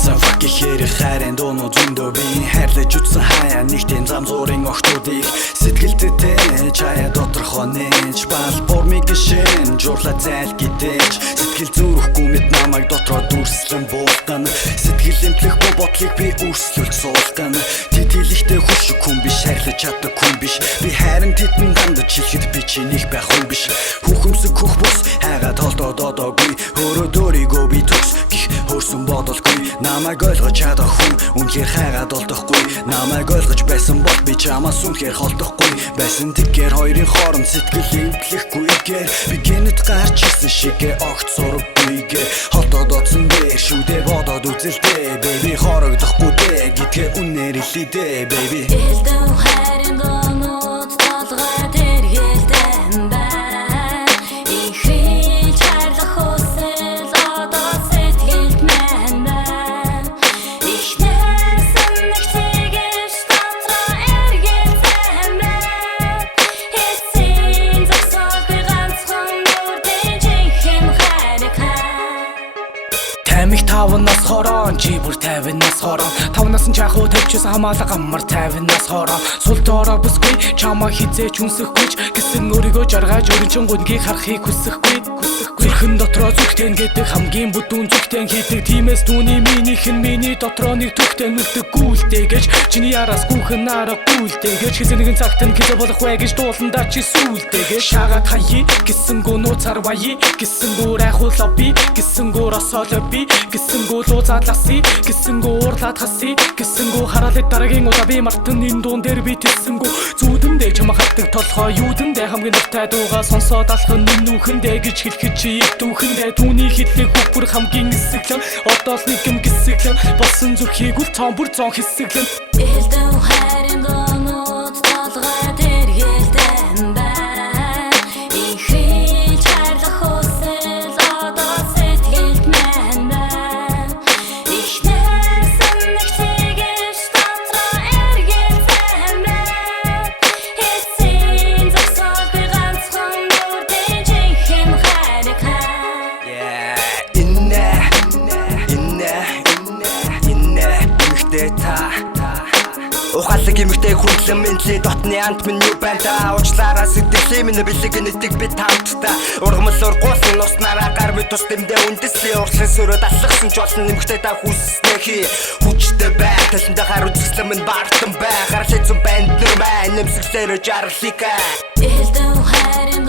Цан фак ихээр хайрын дуунууд зөндөө би хайрлаж утсан хаяа нэгтэн зам зуурын огтуудыг сэтгэлдээ чая доторхоо нээж бал бормиг гişэн журла зайл гидэж сэтгэл зүрхгүй мэд намайг дотроо дүрслэн буулган сэтгэл эмтлэх бодлыг би үрслүүлж суулган тэтгэлэгтэй хүч хүн биш хайрлаж чаддаг хүн биш би хайрын тэтэн дандаж хэлэхэд би чинийх байх хүн биш хүүхэмсэг хөх бус хайгаа толдодоогүй өөрөө дөөрийгөө би төгс гих хөрсөн бодолгүй намайг ойлгож чадах хүн үнэхээр хайгаад олдохгүй намайг ойлгож байсан бол би чамаас үнэхээр холдохгүй байсан тэгэхээр хоёрын хооронд сэтгэл эвдлэхгүй игээр би гэнэт гарч ирсэн шигээ огт сураггүйгээ холдоод оцсон дээр шүдээ бодоод үзэлтэй baby хорогдохгүй дээ гэдгээ үнээр хэлээ дээ baby элдэн хайрын дуунууд толгой тэргэлдэн байна ихэл чарлах хүсэл одоо сэтгэлд мэн байна ихнээсэн нэг тэгэж дотроо эргэлзэн байна хэсийн зогсоол би ганцхан нүрдэн жинхэнэ хайрыг Тамиг 5-наас хорон чи бүр 50-наас хорон 5-наас нь чахуу тавьчихсан хамаалга гаммар 50-наас хорон сул доороо бүсгүй чамаа хизээч үнсэхгүйч гэсэн өөрийгөө жаргаж өрнчин гүнгийг харахыг хүсэхгүй зүрхэн дотроо зүгтэн гэдэг хамгийн бүдүүн зүгтэн хийдэг тиймээс түүний минийх нь миний дотроо нэг зүгтэн үлдэг гүйлтэй гэж чиний яраас гүхэн нараа гүйлтэй гэж хэзээ нэгэн цагт нь хизээ болох вэ гэж дууландаа чи сүултэй гэж шагаад хаяа гэсэн гоо нууцар баяа гэсэн гоо райхуу лобби гэсэн гоо росолоби гэсэн гоо луузааласи гэсэн гоо уурлаад хаси гэсэн гоо хараалт дараагийн удаа би мартан энэ дуун дээр би тэсэн гоо зүудэндээ чам хатдаг толгой юудэндээ хамгийн дуртай дуугаа сонсоод алхах нүхэндээ гэж хэлэхэд чи дүүхэндээ түүний хэллэг бүр хамгийн эсэглэн одоо л нэг юм гисэглэн болсон зүрхийг үл цаан бүр зон хэсэглэн элдэн хайрын дуунууд толгой тэргэлдэн байна ихэл чарлах хүсэл одоо сэтгэлд мэн байна ихнээсэн нэг тэгэж дотроо эргэлзэн байна хэсийн зогсоол би ганцхан нүрдэн жинхэнэ хайрыг Инэ ухаалаг эмэгтэй хүндлэн мэдлээ дотны амт минь юу байна та уучлаарай сэтгэлээ минь бэлэг нэтг би таамттай ургамал ургуулсан уснараа гар мэд тус дэмдээ үндэслээ урчлан сөрөөд алхсан ч олон эмэгтэй та хүснэ хий хүчтэй бай талентаа хар үзэсгэлэн минь бартан бай гарал эзэн банд нэр мэн нэмсгэлээр жарлика элдэн хайрын